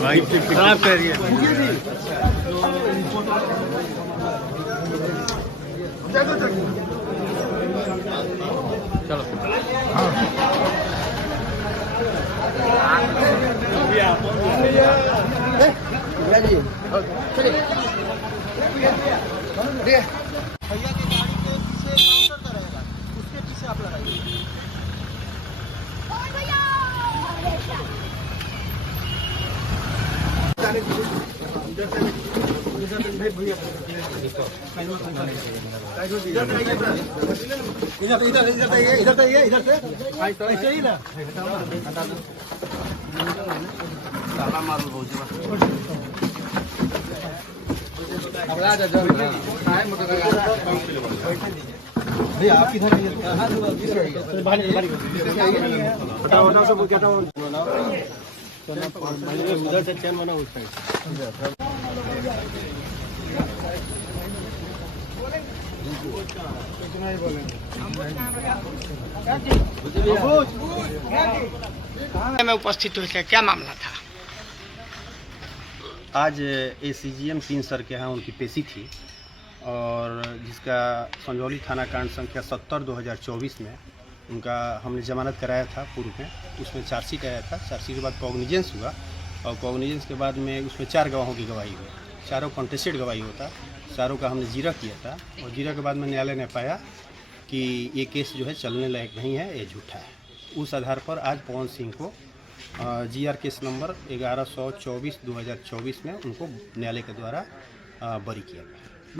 भाई खराब कर रही है। चलो भैया की गाड़ी के पीछे काउंटर का रहेगा, उसके पीछे आप लगाइए। इधर से ऐसे ही ना ताला मारो भैया आप किधर उधर से चैन बना उस में उपस्थित हुए थे, क्या मामला था? आज एसीजीएम 3 सर के यहाँ उनकी पेशी थी और जिसका संजौली थाना कांड संख्या 70/2024 में उनका हमने जमानत कराया था पूर्व में। उसमें चार्जशीट आया था, चार्जशीट के बाद कॉग्निजेंस हुआ और कॉग्निजेंस के बाद में उसमें 4 गवाहों की गवाही हुई। चारों कॉन्टेस्टेड गवाही होता, चारों का हमने जीरा किया था और जीरा के बाद में न्यायालय ने पाया कि ये केस जो है चलने लायक नहीं है, ये झूठा है। उस आधार पर आज पवन सिंह को जीआर केस नंबर 1124/2024 में उनको न्यायालय के द्वारा बरी किया गया।